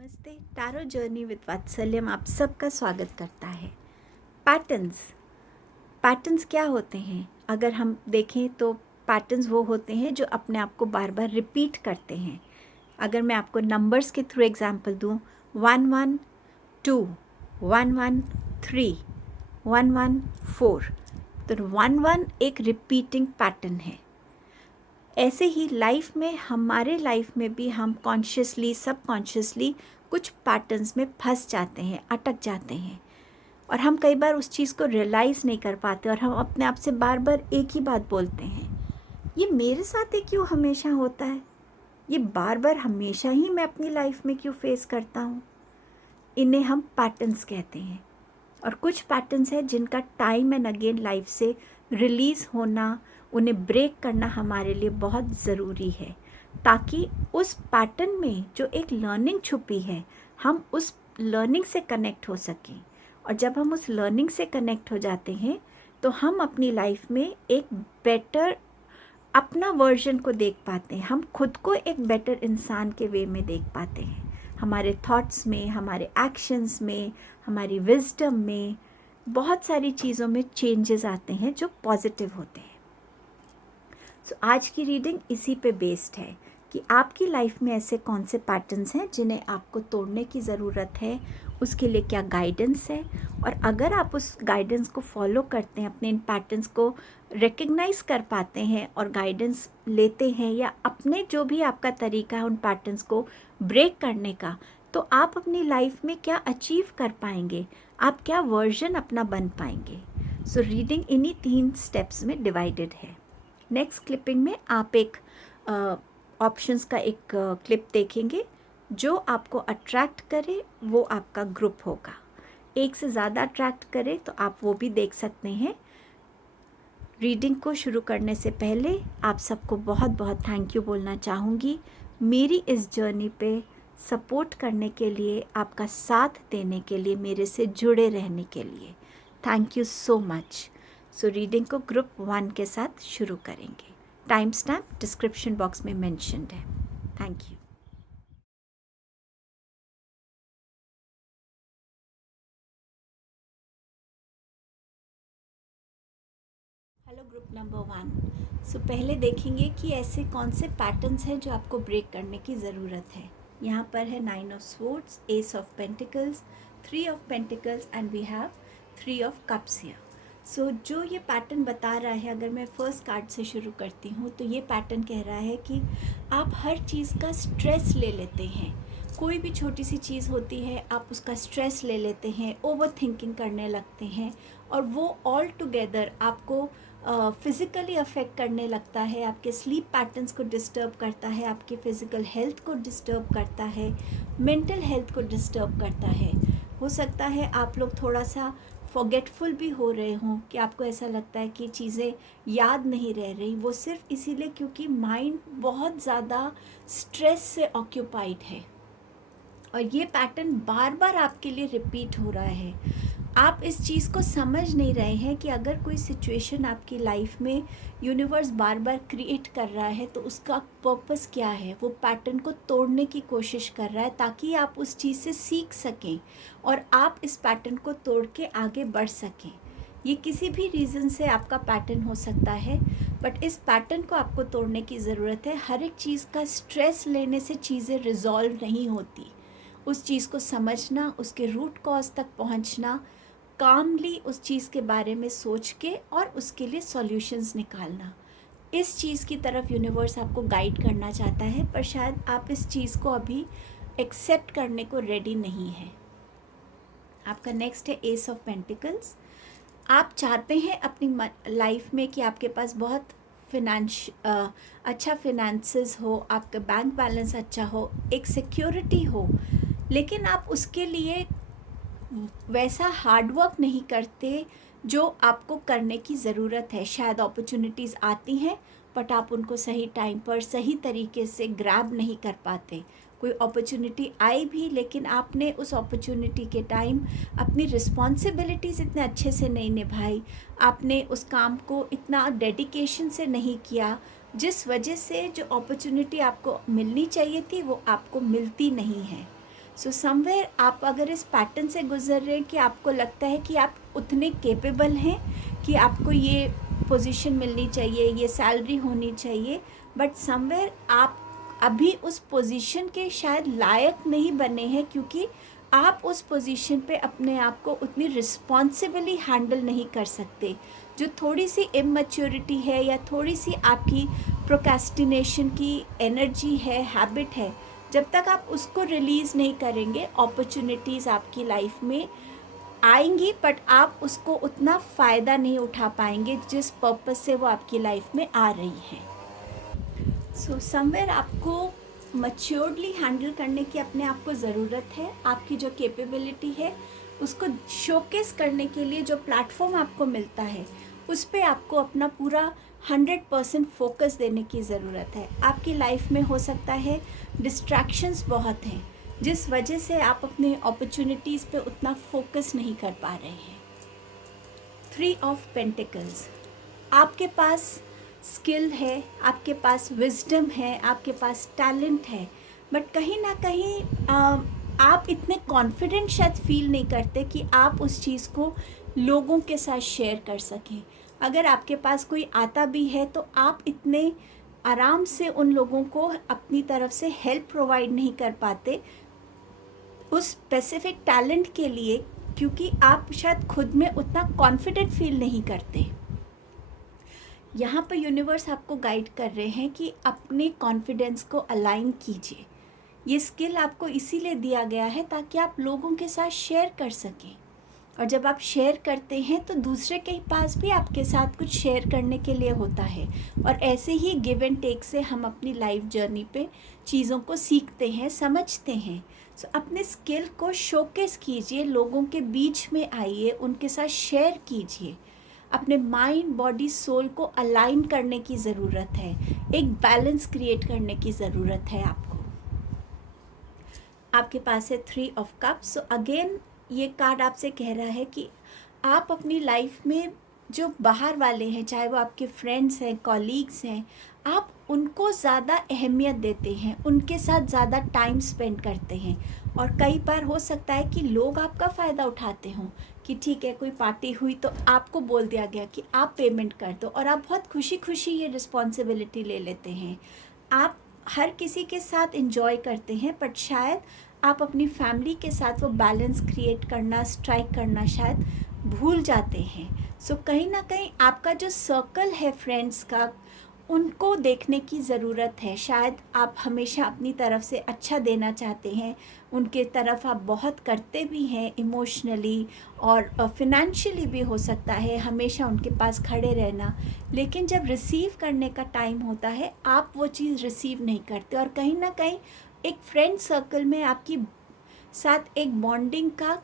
नमस्ते। Tarot journey with वात्सल्यम आप सबका स्वागत करता है। पैटर्न्स पैटर्न्स क्या होते हैं? अगर हम देखें तो पैटर्न्स वो होते हैं जो अपने आप को बार बार रिपीट करते हैं। अगर मैं आपको नंबर्स के थ्रू एग्जांपल दूं, 112, 113, 114, तो 11 एक रिपीटिंग पैटर्न है। ऐसे ही लाइफ में, हमारे लाइफ में भी हम कॉन्शियसली सबकॉन्शियसली कुछ पैटर्न्स में फंस जाते हैं, अटक जाते हैं, और हम कई बार उस चीज़ को रियलाइज़ नहीं कर पाते और हम अपने आप से बार बार एक ही बात बोलते हैं, ये मेरे साथ ही क्यों हमेशा होता है, ये बार बार हमेशा ही मैं अपनी लाइफ में क्यों फेस करता हूँ। इन्हें हम पैटर्न्स कहते हैं। और कुछ पैटर्न्स हैं जिनका टाइम एंड अगेन लाइफ से रिलीज़ होना, उन्हें ब्रेक करना हमारे लिए बहुत ज़रूरी है, ताकि उस पैटर्न में जो एक लर्निंग छुपी है, हम उस लर्निंग से कनेक्ट हो सकें। और जब हम उस लर्निंग से कनेक्ट हो जाते हैं तो हम अपनी लाइफ में एक बेटर अपना वर्जन को देख पाते हैं, हम खुद को एक बेटर इंसान के वे में देख पाते हैं। हमारे थॉट्स में, हमारे एक्शंस में, हमारी विजडम में, बहुत सारी चीज़ों में चेंजेस आते हैं जो पॉजिटिव होते हैं। सो आज की रीडिंग इसी पे बेस्ड है कि आपकी लाइफ में ऐसे कौन से पैटर्न्स हैं जिन्हें आपको तोड़ने की ज़रूरत है, उसके लिए क्या गाइडेंस है, और अगर आप उस गाइडेंस को फॉलो करते हैं, अपने इन पैटर्न्स को रिकग्नाइज़ कर पाते हैं और गाइडेंस लेते हैं, या अपने जो भी आपका तरीका है उन पैटर्न्स को ब्रेक करने का, तो आप अपनी लाइफ में क्या अचीव कर पाएंगे, आप क्या वर्जन अपना बन पाएंगे। सो रीडिंग इन्हीं 3 स्टेप्स में डिवाइडेड है। नेक्स्ट क्लिपिंग में आप एक ऑप्शंस का एक क्लिप देखेंगे। जो आपको अट्रैक्ट करे वो आपका ग्रुप होगा, एक से ज़्यादा अट्रैक्ट करे तो आप वो भी देख सकते हैं। रीडिंग को शुरू करने से पहले आप सबको बहुत बहुत थैंक यू बोलना चाहूँगी, मेरी इस जर्नी पे सपोर्ट करने के लिए, आपका साथ देने के लिए, मेरे से जुड़े रहने के लिए thank you so much. So reading को ग्रुप 1 के साथ शुरू करेंगे। टाइम स्टैम्प डिस्क्रिप्शन बॉक्स में मेंशन्ड है। Thank you. Hello group number 1। सो पहले देखेंगे कि ऐसे कौन से पैटर्न्स हैं जो आपको ब्रेक करने की ज़रूरत है। यहाँ पर है 9 of swords, ace of pentacles, 3 of pentacles and we have 3 of cups here. So जो ये पैटर्न बता रहा है, अगर मैं फर्स्ट कार्ड से शुरू करती हूँ तो ये पैटर्न कह रहा है कि आप हर चीज़ का स्ट्रेस ले लेते हैं। कोई भी छोटी सी चीज़ होती है, आप उसका स्ट्रेस ले लेते हैं, ओवर थिंकिंग करने लगते हैं, और वो ऑल टुगेदर आपको फिज़िकली अफेक्ट करने लगता है, आपके स्लीप पैटर्न्स को डिस्टर्ब करता है, आपके फ़िज़िकल हेल्थ को डिस्टर्ब करता है, मेंटल हेल्थ को डिस्टर्ब करता है। हो सकता है आप लोग थोड़ा सा फॉरगेटफुल भी हो रहे हों, कि आपको ऐसा लगता है कि चीज़ें याद नहीं रह रही, वो सिर्फ इसीलिए क्योंकि माइंड बहुत ज़्यादा स्ट्रेस से ऑक्यूपाइड है, और ये पैटर्न बार बार आपके लिए रिपीट हो रहा है। आप इस चीज़ को समझ नहीं रहे हैं कि अगर कोई सिचुएशन आपकी लाइफ में यूनिवर्स बार बार क्रिएट कर रहा है तो उसका पर्पस क्या है। वो पैटर्न को तोड़ने की कोशिश कर रहा है ताकि आप उस चीज़ से सीख सकें और आप इस पैटर्न को तोड़ के आगे बढ़ सकें। ये किसी भी रीज़न से आपका पैटर्न हो सकता है, बट इस पैटर्न को आपको तोड़ने की ज़रूरत है। हर एक चीज़ का स्ट्रेस लेने से चीज़ें रिजॉल्व नहीं होती। उस चीज़ को समझना, उसके रूट कॉज तक पहुंचना, कामली उस चीज़ के बारे में सोच के और उसके लिए सॉल्यूशंस निकालना, इस चीज़ की तरफ यूनिवर्स आपको गाइड करना चाहता है, पर शायद आप इस चीज़ को अभी एक्सेप्ट करने को रेडी नहीं है। आपका नेक्स्ट है एस ऑफ पेंटिकल्स। आप चाहते हैं अपनी लाइफ में कि आपके पास बहुत अच्छा फिनेंसेस हो, आपका बैंक बैलेंस अच्छा हो, एक सिक्योरिटी हो, लेकिन आप उसके लिए वैसा हार्ड वर्क नहीं करते जो आपको करने की ज़रूरत है। शायद अपॉर्चुनिटीज़ आती हैं बट आप उनको सही टाइम पर सही तरीके से ग्रैब नहीं कर पाते। कोई अपॉर्चुनिटी आई भी, लेकिन आपने उस अपॉर्चुनिटी के टाइम अपनी रिस्पॉन्सिबिलिटीज़ इतने अच्छे से नहीं निभाई, आपने उस काम को इतना डेडिकेशन से नहीं किया, जिस वजह से जो अपॉर्चुनिटी आपको मिलनी चाहिए थी वो आपको मिलती नहीं है। सो समवेयर आप अगर इस पैटर्न से गुजर रहे हैं कि आपको लगता है कि आप उतने केपेबल हैं कि आपको ये पोजीशन मिलनी चाहिए, ये सैलरी होनी चाहिए, बट समवेयर आप अभी उस पोजीशन के शायद लायक नहीं बने हैं, क्योंकि आप उस पोजीशन पे अपने आप को उतनी रिस्पॉन्सिबली हैंडल नहीं कर सकते। जो थोड़ी सी इमैच्योरिटी है या थोड़ी सी आपकी प्रोक्रेस्टिनेशन की एनर्जी है, हैबिट है, जब तक आप उसको रिलीज़ नहीं करेंगे, अपॉर्चुनिटीज़ आपकी लाइफ में आएंगी, बट आप उसको उतना फ़ायदा नहीं उठा पाएंगे जिस पर्पस से वो आपकी लाइफ में आ रही हैं। सो समवेयर आपको मैच्योर्डली हैंडल करने की अपने आप को ज़रूरत है। आपकी जो कैपेबिलिटी है उसको शोकेस करने के लिए जो प्लेटफॉर्म आपको मिलता है उस पे आपको अपना पूरा 100% फोकस देने की ज़रूरत है। आपकी लाइफ में हो सकता है डिस्ट्रैक्शंस बहुत हैं, जिस वजह से आप अपने अपॉर्चुनिटीज़ पे उतना फोकस नहीं कर पा रहे हैं। 3 ऑफ पेंटिकल्स, आपके पास स्किल है, आपके पास विजडम है, आपके पास टैलेंट है, बट कहीं ना कहीं आप इतने कॉन्फिडेंट शायद फील नहीं करते कि आप उस चीज़ को लोगों के साथ शेयर कर सकें। अगर आपके पास कोई आता भी है तो आप इतने आराम से उन लोगों को अपनी तरफ से हेल्प प्रोवाइड नहीं कर पाते उस स्पेसिफिक टैलेंट के लिए, क्योंकि आप शायद खुद में उतना कॉन्फिडेंट फील नहीं करते। यहाँ पर यूनिवर्स आपको गाइड कर रहे हैं कि अपने कॉन्फिडेंस को अलाइन कीजिए। ये स्किल आपको इसीलिए दिया गया है ताकि आप लोगों के साथ शेयर कर सकें, और जब आप शेयर करते हैं तो दूसरे के पास भी आपके साथ कुछ शेयर करने के लिए होता है, और ऐसे ही गिव एंड टेक से हम अपनी लाइफ जर्नी पे चीज़ों को सीखते हैं, समझते हैं। सो अपने स्किल को शोकेस कीजिए, लोगों के बीच में आइए, उनके साथ शेयर कीजिए। अपने माइंड, बॉडी, सोल को अलाइन करने की ज़रूरत है, एक बैलेंस क्रिएट करने की ज़रूरत है आपको। आपके पास है 3 ऑफ कप्स। सो अगेन ये कार्ड आपसे कह रहा है कि आप अपनी लाइफ में जो बाहर वाले हैं, चाहे वो आपके फ्रेंड्स हैं, कॉलीग्स हैं, आप उनको ज़्यादा अहमियत देते हैं, उनके साथ ज़्यादा टाइम स्पेंड करते हैं। और कई बार हो सकता है कि लोग आपका फ़ायदा उठाते हों कि ठीक है, कोई पार्टी हुई तो आपको बोल दिया गया कि आप पेमेंट कर दो, और आप बहुत खुशी खुशी ये रिस्पॉन्सिबिलिटी ले लेते हैं। आप हर किसी के साथ एंजॉय करते हैं, बट शायद आप अपनी फैमिली के साथ वो बैलेंस क्रिएट करना, स्ट्राइक करना शायद भूल जाते हैं। सो कहीं ना कहीं आपका जो सर्कल है फ्रेंड्स का, उनको देखने की ज़रूरत है। शायद आप हमेशा अपनी तरफ से अच्छा देना चाहते हैं, उनके तरफ आप बहुत करते भी हैं इमोशनली और फिनेंशियली भी हो सकता है, हमेशा उनके पास खड़े रहना, लेकिन जब रिसीव करने का टाइम होता है आप वो चीज़ रिसीव नहीं करते, और कहीं ना कहीं एक फ्रेंड सर्कल में आपकी साथ एक बॉन्डिंग का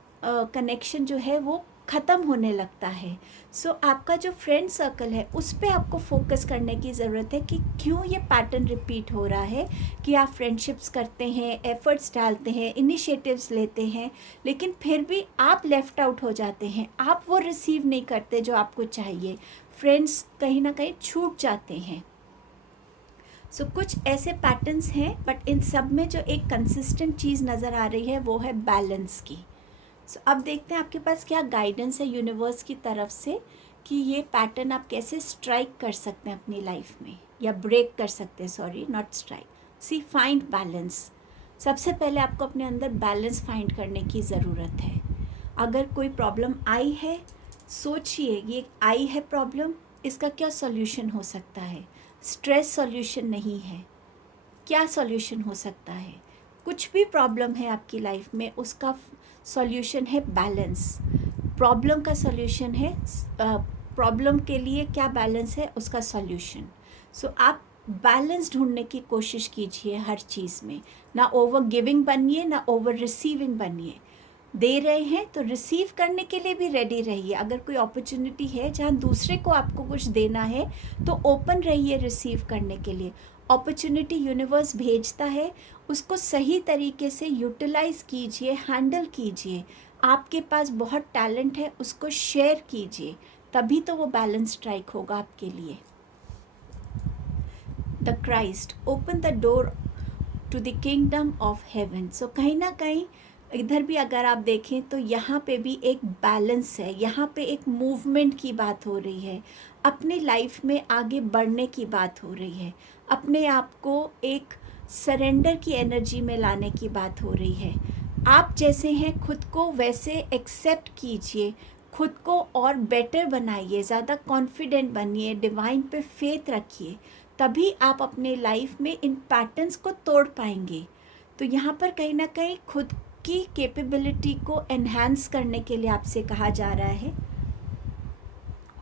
कनेक्शन जो है वो ख़त्म होने लगता है। सो आपका जो फ्रेंड सर्कल है उस पर आपको फोकस करने की ज़रूरत है कि क्यों ये पैटर्न रिपीट हो रहा है, कि आप फ्रेंडशिप्स करते हैं, एफ़र्ट्स डालते हैं, इनिशिएटिव्स लेते हैं, लेकिन फिर भी आप लेफ़्ट आउट हो जाते हैं, आप वो रिसीव नहीं करते जो आपको चाहिए, फ्रेंड्स कहीं ना कहीं छूट जाते हैं। सो कुछ ऐसे पैटर्न्स हैं, बट इन सब में जो एक कंसिस्टेंट चीज़ नज़र आ रही है वो है बैलेंस की। सो अब देखते हैं आपके पास क्या गाइडेंस है यूनिवर्स की तरफ से कि ये पैटर्न आप कैसे स्ट्राइक कर सकते हैं अपनी लाइफ में, या ब्रेक कर सकते हैं, sorry not strike. See find balance. सबसे पहले आपको अपने अंदर बैलेंस फाइंड करने की ज़रूरत है। अगर कोई प्रॉब्लम आई है, सोचिए ये आई है प्रॉब्लम, इसका क्या सॉल्यूशन हो सकता है। स्ट्रेस सॉल्यूशन नहीं है, क्या सॉल्यूशन हो सकता है। कुछ भी प्रॉब्लम है आपकी लाइफ में, उसका सॉल्यूशन है बैलेंस। प्रॉब्लम का सॉल्यूशन है, प्रॉब्लम के लिए क्या बैलेंस है उसका सॉल्यूशन। सो आप बैलेंस ढूंढने की कोशिश कीजिए हर चीज़ में, ना ओवर गिविंग बनिए ना ओवर रिसीविंग बनिए। दे रहे हैं तो रिसीव करने के लिए भी रेडी रहिए। अगर कोई अपॉर्चुनिटी है जहाँ दूसरे को आपको कुछ देना है तो ओपन रहिए रिसीव करने के लिए। अपॉर्चुनिटी यूनिवर्स भेजता है, उसको सही तरीके से यूटिलाइज़ कीजिए, हैंडल कीजिए। आपके पास बहुत टैलेंट है, उसको शेयर कीजिए, तभी तो वो बैलेंस स्ट्राइक होगा आपके लिए। The Christ, open the door to the kingdom of heaven. So कहीं ना कहीं इधर भी अगर आप देखें तो यहाँ पे भी एक बैलेंस है, यहाँ पे एक मूवमेंट की बात हो रही है, अपनी लाइफ में आगे बढ़ने की बात हो रही है, अपने आप को एक सरेंडर की एनर्जी में लाने की बात हो रही है। आप जैसे हैं खुद को वैसे एक्सेप्ट कीजिए, खुद को और बेटर बनाइए, ज़्यादा कॉन्फिडेंट बनिए, डिवाइन पे फेथ रखिए, तभी आप अपने लाइफ में इन पैटर्न्स को तोड़ पाएंगे। तो यहाँ पर कहीं ना कहीं खुद की कैपेबिलिटी को एनहांस करने के लिए आपसे कहा जा रहा है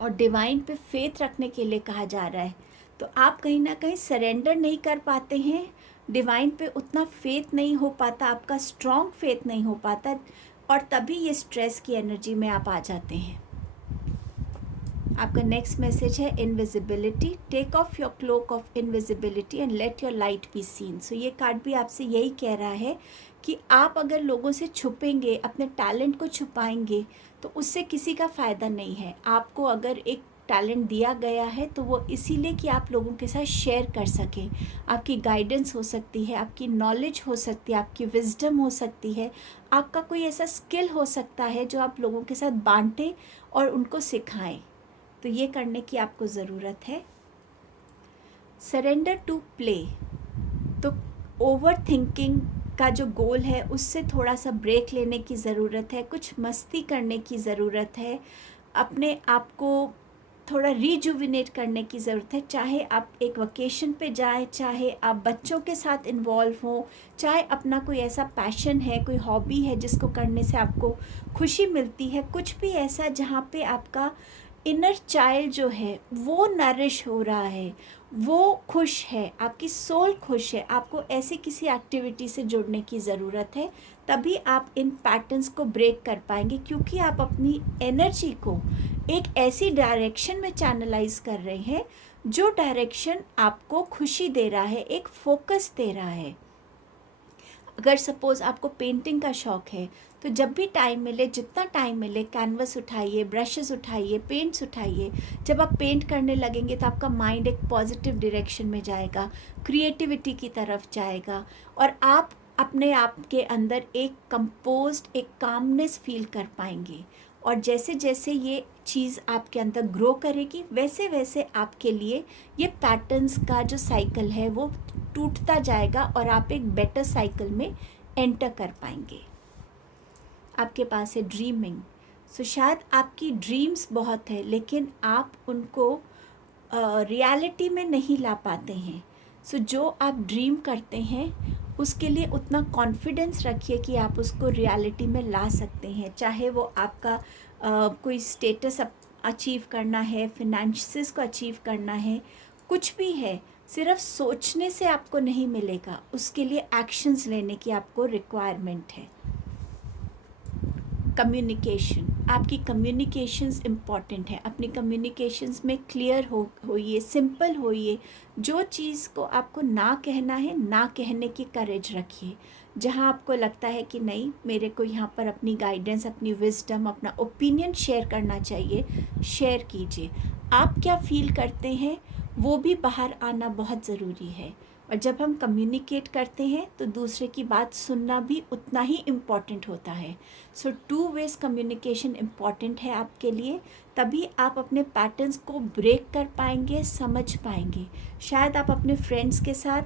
और डिवाइन पे फेथ रखने के लिए कहा जा रहा है। तो आप कहीं ना कहीं सरेंडर नहीं कर पाते हैं, डिवाइन पे उतना फेथ नहीं हो पाता, आपका स्ट्रॉन्ग फेथ नहीं हो पाता, और तभी ये स्ट्रेस की एनर्जी में आप आ जाते हैं। आपका नेक्स्ट मैसेज है invisibility. Take off your cloak of invisibility and let your light be seen. So ये कार्ड भी आपसे यही कह रहा है कि आप अगर लोगों से छुपेंगे, अपने टैलेंट को छुपाएंगे, तो उससे किसी का फ़ायदा नहीं है। आपको अगर एक टैलेंट दिया गया है तो वो इसीलिए कि आप लोगों के साथ शेयर कर सकें। आपकी गाइडेंस हो सकती है, आपकी नॉलेज हो सकती है, आपकी विजडम हो सकती है, आपका कोई ऐसा स्किल हो सकता है जो आप लोगों के साथ बांटें और उनको सिखाएं। तो ये करने की आपको ज़रूरत है। Surrender to play. तो ओवर थिंकिंग का जो गोल है उससे थोड़ा सा ब्रेक लेने की ज़रूरत है, कुछ मस्ती करने की ज़रूरत है, अपने आप को थोड़ा रिजुविनेट करने की ज़रूरत है। चाहे आप एक वकेशन पे जाएं, चाहे आप बच्चों के साथ इन्वॉल्व हों, चाहे अपना कोई ऐसा पैशन है, कोई हॉबी है जिसको करने से आपको खुशी मिलती है, कुछ भी ऐसा जहाँ पे आपका इनर चाइल्ड जो है वो नरिश हो रहा है, वो खुश है, आपकी सोल खुश है, आपको ऐसी किसी एक्टिविटी से जुड़ने की ज़रूरत है। तभी आप इन पैटर्न्स को ब्रेक कर पाएंगे, क्योंकि आप अपनी एनर्जी को एक ऐसी डायरेक्शन में चैनलाइज कर रहे हैं जो डायरेक्शन आपको खुशी दे रहा है, एक फोकस दे रहा है। अगर सपोज़ आपको पेंटिंग का शौक़ है तो जब भी टाइम मिले, जितना टाइम मिले, कैनवस उठाइए, ब्रशेस उठाइए, पेंट्स उठाइए। जब आप पेंट करने लगेंगे तो आपका माइंड एक पॉजिटिव डायरेक्शन में जाएगा, क्रिएटिविटी की तरफ जाएगा, और आप अपने आप के अंदर एक कंपोज्ड, एक कामनेस फील कर पाएंगे। और जैसे जैसे ये चीज़ आपके अंदर ग्रो करेगी, वैसे वैसे आपके लिए ये पैटर्न्स का जो साइकिल है वो टूटता जाएगा और आप एक बेटर साइकिल में एंटर कर पाएंगे। आपके पास है ड्रीमिंग। सो शायद आपकी ड्रीम्स बहुत है लेकिन आप उनको रियलिटी में नहीं ला पाते हैं। सो जो आप ड्रीम करते हैं उसके लिए उतना कॉन्फिडेंस रखिए कि आप उसको रियलिटी में ला सकते हैं। चाहे वो आपका कोई स्टेटस अचीव करना है, फिनेंसेस को अचीव करना है, कुछ भी है, सिर्फ सोचने से आपको नहीं मिलेगा, उसके लिए एक्शंस लेने की आपको रिक्वायरमेंट है। कम्युनिकेशन, आपकी कम्युनिकेशंस इम्पॉर्टेंट है। अपनी कम्युनिकेशंस में क्लियर होइए, सिंपल होइए। जो चीज़ को आपको ना कहना है, ना कहने की करेज रखिए। जहाँ आपको लगता है कि नहीं, मेरे को यहाँ पर अपनी गाइडेंस, अपनी विजडम, अपना ओपिनियन शेयर करना चाहिए, शेयर कीजिए। आप क्या फील करते हैं वो भी बाहर आना बहुत ज़रूरी है। और जब हम कम्युनिकेट करते हैं तो दूसरे की बात सुनना भी उतना ही इम्पॉर्टेंट होता है। सो टू वेज कम्युनिकेशन इम्पॉर्टेंट है आपके लिए, तभी आप अपने पैटर्न्स को ब्रेक कर पाएंगे, समझ पाएंगे। शायद आप अपने फ्रेंड्स के साथ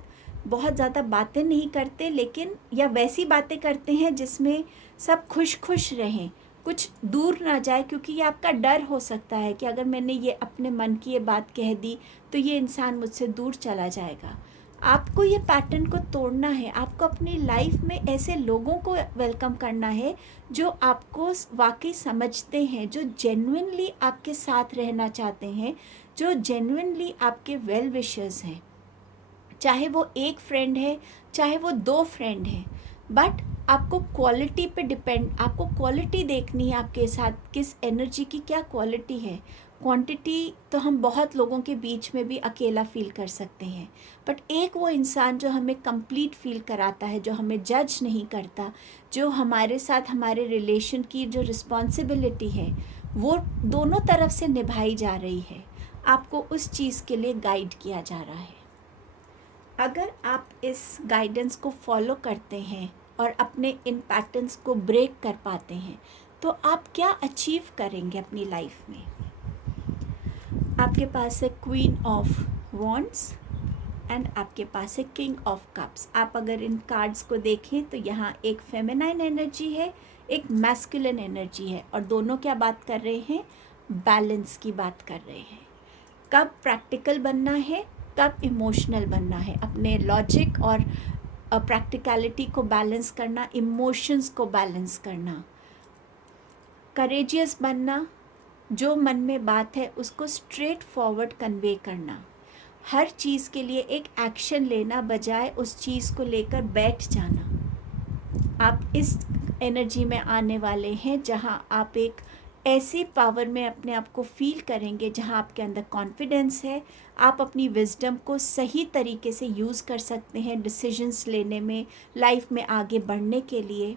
बहुत ज़्यादा बातें नहीं करते, लेकिन या वैसी बातें करते हैं जिसमें सब खुश खुश रहें, कुछ दूर ना जाए, क्योंकि ये आपका डर हो सकता है कि अगर मैंने ये अपने मन की ये बात कह दी तो ये इंसान मुझसे दूर चला जाएगा। आपको ये पैटर्न को तोड़ना है। आपको अपनी लाइफ में ऐसे लोगों को वेलकम करना है जो आपको वाकई समझते हैं, जो जेन्युइनली आपके साथ रहना चाहते हैं, जो जेन्युइनली आपके वेल विशर्स हैं। चाहे वो एक फ्रेंड है, चाहे वो 2 फ्रेंड हैं, बट आपको क्वालिटी पे डिपेंड, आपको क्वालिटी देखनी है आपके साथ, किस एनर्जी की क्या क्वालिटी है। क्वांटिटी तो हम बहुत लोगों के बीच में भी अकेला फील कर सकते हैं, बट एक वो इंसान जो हमें कंप्लीट फील कराता है, जो हमें जज नहीं करता, जो हमारे साथ हमारे रिलेशन की जो रिस्पॉन्सिबिलिटी है वो दोनों तरफ से निभाई जा रही है, आपको उस चीज़ के लिए गाइड किया जा रहा है। अगर आप इस गाइडेंस को फॉलो करते हैं और अपने इन पैटर्न्स को ब्रेक कर पाते हैं तो आप क्या अचीव करेंगे अपनी लाइफ में। आपके पास है क्वीन ऑफ वॉन्ड्स एंड आपके पास है किंग ऑफ कप्स। आप अगर इन कार्ड्स को देखें तो यहाँ एक फेमिनाइन एनर्जी है, एक मैस्कुलिन एनर्जी है, और दोनों क्या बात कर रहे हैं, बैलेंस की बात कर रहे हैं। कब प्रैक्टिकल बनना है, कब इमोशनल बनना है, अपने लॉजिक और प्रैक्टिकलिटी को बैलेंस करना, इमोशंस को बैलेंस करना, करेजियस बनना, जो मन में बात है उसको स्ट्रेट फॉरवर्ड कन्वे करना, हर चीज़ के लिए एक एक्शन लेना बजाय उस चीज़ को लेकर बैठ जाना। आप इस एनर्जी में आने वाले हैं जहां आप एक ऐसी पावर में अपने आप को फील करेंगे जहां आपके अंदर कॉन्फिडेंस है, आप अपनी विजडम को सही तरीके से यूज़ कर सकते हैं डिसीजंस लेने में, लाइफ में आगे बढ़ने के लिए।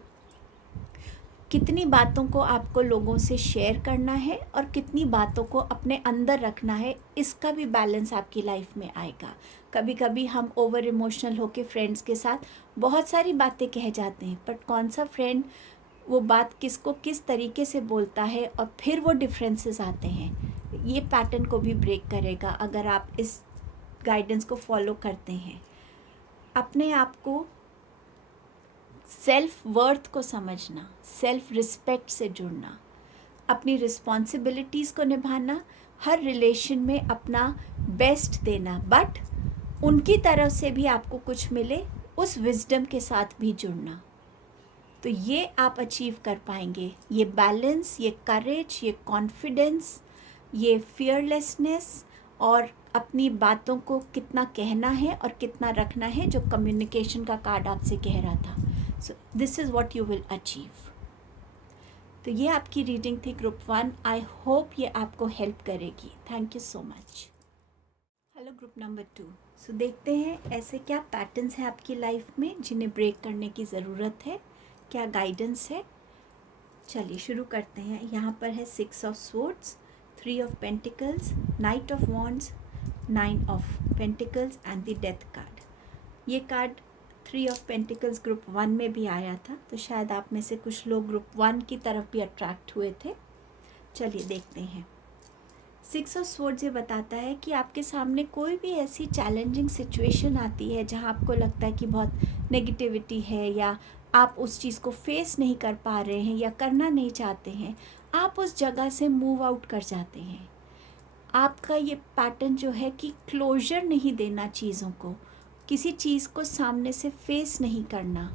कितनी बातों को आपको लोगों से शेयर करना है और कितनी बातों को अपने अंदर रखना है, इसका भी बैलेंस आपकी लाइफ में आएगा। कभी कभी हम ओवर इमोशनल होकर फ्रेंड्स के साथ बहुत सारी बातें कह जाते हैं, बट कौन सा फ्रेंड वो बात किसको किस तरीके से बोलता है और फिर वो डिफरेंसेस आते हैं। ये पैटर्न को भी ब्रेक करेगा अगर आप इस गाइडेंस को फॉलो करते हैं। अपने आप को सेल्फ वर्थ को समझना, सेल्फ रिस्पेक्ट से जुड़ना, अपनी रिस्पॉन्सिबिलिटीज़ को निभाना, हर रिलेशन में अपना बेस्ट देना, बट उनकी तरफ से भी आपको कुछ मिले उस विजडम के साथ भी जुड़ना। तो ये आप अचीव कर पाएंगे, ये बैलेंस, ये करेज, ये कॉन्फिडेंस, ये फियरलेसनेस, और अपनी बातों को कितना कहना है और कितना रखना है, जो कम्युनिकेशन का कार्ड आपसे कह रहा था। So this is what you will achieve. तो ये आपकी रीडिंग थी ग्रुप 1। आई होप ये आपको हेल्प करेगी। Thank you so much. Hello group number 2। सो देखते हैं ऐसे क्या पैटर्न्स हैं आपकी लाइफ में जिन्हें ब्रेक करने की ज़रूरत है, क्या गाइडेंस है। चलिए शुरू करते हैं। यहाँ पर है 6 of swords, 3 of pentacles, night of wands, 9 of pentacles and the death card. ये कार्ड 3 ऑफ पेंटिकल्स ग्रुप 1 में भी आया था, तो शायद आप में से कुछ लोग ग्रुप 1 की तरफ भी अट्रैक्ट हुए थे। चलिए देखते हैं। 6 ऑफ स्वॉर्ड्स ये बताता है कि आपके सामने कोई भी ऐसी चैलेंजिंग सिचुएशन आती है जहां आपको लगता है कि बहुत नेगेटिविटी है या आप उस चीज़ को फेस नहीं कर पा रहे हैं या करना नहीं चाहते हैं, आप उस जगह से मूव आउट कर जाते हैं। आपका ये पैटर्न जो है कि क्लोजर नहीं देना चीज़ों को, किसी चीज़ को सामने से फेस नहीं करना,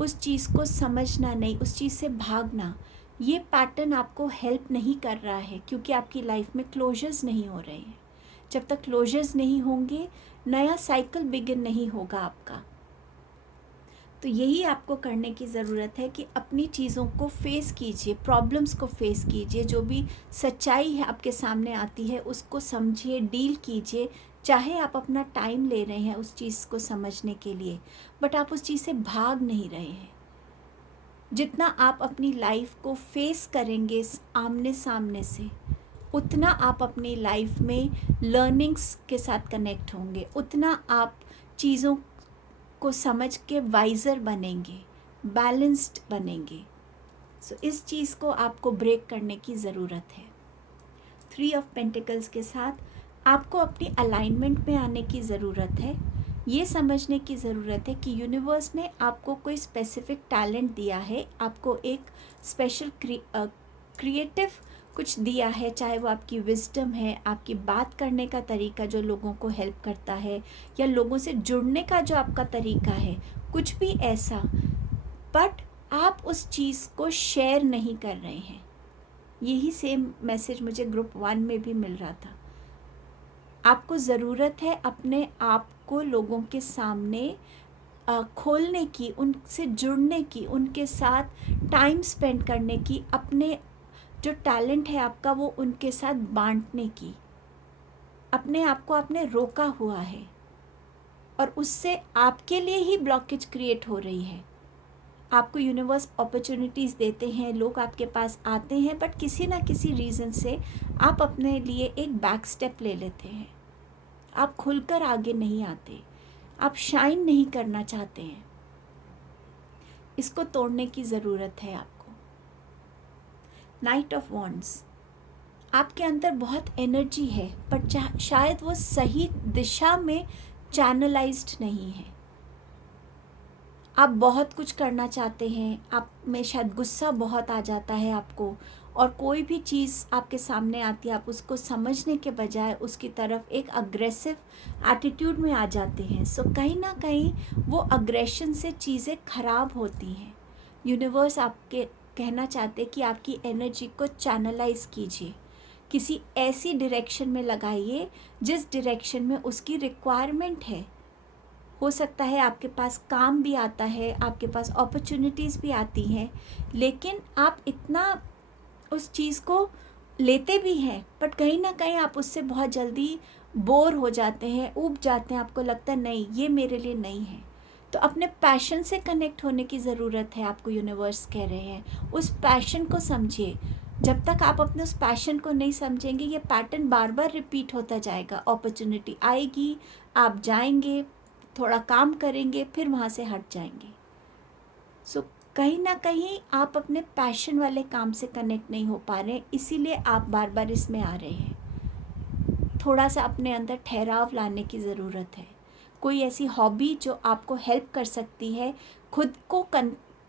उस चीज़ को समझना नहीं, उस चीज़ से भागना, ये पैटर्न आपको हेल्प नहीं कर रहा है क्योंकि आपकी लाइफ में क्लोजर्स नहीं हो रहे हैं। जब तक क्लोजर्स नहीं होंगे नया साइकिल बिगिन नहीं होगा आपका। तो यही आपको करने की ज़रूरत है कि अपनी चीज़ों को फेस कीजिए, प्रॉब्लम्स को फेस कीजिए, जो भी सच्चाई है आपके सामने आती है उसको समझिए, डील कीजिए। चाहे आप अपना टाइम ले रहे हैं उस चीज़ को समझने के लिए, बट आप उस चीज़ से भाग नहीं रहे हैं। जितना आप अपनी लाइफ को फेस करेंगे आमने सामने से, उतना आप अपनी लाइफ में लर्निंग्स के साथ कनेक्ट होंगे, उतना आप चीज़ों को समझ के वाइज़र बनेंगे, बैलेंस्ड बनेंगे। सो इस चीज़ को आपको ब्रेक करने की ज़रूरत है। 3 ऑफ पेंटिकल्स के साथ आपको अपनी अलाइनमेंट में आने की ज़रूरत है। ये समझने की ज़रूरत है कि यूनिवर्स ने आपको कोई स्पेसिफिक टैलेंट दिया है, आपको एक स्पेशल क्रिएटिव कुछ दिया है, चाहे वो आपकी विजडम है, आपकी बात करने का तरीका जो लोगों को हेल्प करता है, या लोगों से जुड़ने का जो आपका तरीका है, कुछ भी ऐसा, बट आप उस चीज़ को शेयर नहीं कर रहे हैं। यही सेम मैसेज मुझे ग्रुप 1 में भी मिल रहा था। आपको ज़रूरत है अपने आप को लोगों के सामने खोलने की, उनसे जुड़ने की, उनके साथ टाइम स्पेंड करने की, अपने जो टैलेंट है आपका वो उनके साथ बांटने की। अपने आप को आपने रोका हुआ है और उससे आपके लिए ही ब्लॉकेज क्रिएट हो रही है। आपको यूनिवर्स अपॉर्चुनिटीज़ देते हैं, लोग आपके पास आते हैं, बट किसी ना किसी रीज़न से आप अपने लिए एक बैक स्टेप ले लेते हैं, आप खुलकर आगे नहीं आते। आप शाइन नहीं करना चाहते हैं, इसको तोड़ने की ज़रूरत है आपको। नाइट ऑफ वॉन्ड्स, आपके अंदर बहुत एनर्जी है पर शायद वो सही दिशा में चैनलाइज्ड नहीं है। आप बहुत कुछ करना चाहते हैं, आप में शायद गुस्सा बहुत आ जाता है आपको, और कोई भी चीज़ आपके सामने आती है आप उसको समझने के बजाय उसकी तरफ एक अग्रेसिव एटीट्यूड में आ जाते हैं। सो कहीं ना कहीं वो अग्रेशन से चीज़ें खराब होती हैं। यूनिवर्स आपके कहना चाहते हैं कि आपकी एनर्जी को चैनलाइज कीजिए, किसी ऐसी डायरेक्शन में लगाइए जिस डायरेक्शन में उसकी रिक्वायरमेंट है। हो सकता है आपके पास काम भी आता है, आपके पास अपॉर्चुनिटीज़ भी आती हैं, लेकिन आप इतना उस चीज़ को लेते भी हैं बट कहीं ना कहीं आप उससे बहुत जल्दी बोर हो जाते हैं, ऊब जाते हैं, आपको लगता है नहीं ये मेरे लिए नहीं है। तो अपने पैशन से कनेक्ट होने की ज़रूरत है आपको, यूनिवर्स कह रहे हैं उस पैशन को समझिए। जब तक आप अपने उस पैशन को नहीं समझेंगे ये पैटर्न बार बार रिपीट होता जाएगा। अपॉर्चुनिटी आएगी, आप जाएंगे, थोड़ा काम करेंगे, फिर वहाँ से हट जाएंगे। सो कहीं ना कहीं आप अपने पैशन वाले काम से कनेक्ट नहीं हो पा रहे हैं, इसीलिए आप बार बार इसमें आ रहे हैं। थोड़ा सा अपने अंदर ठहराव लाने की ज़रूरत है। कोई ऐसी हॉबी जो आपको हेल्प कर सकती है खुद को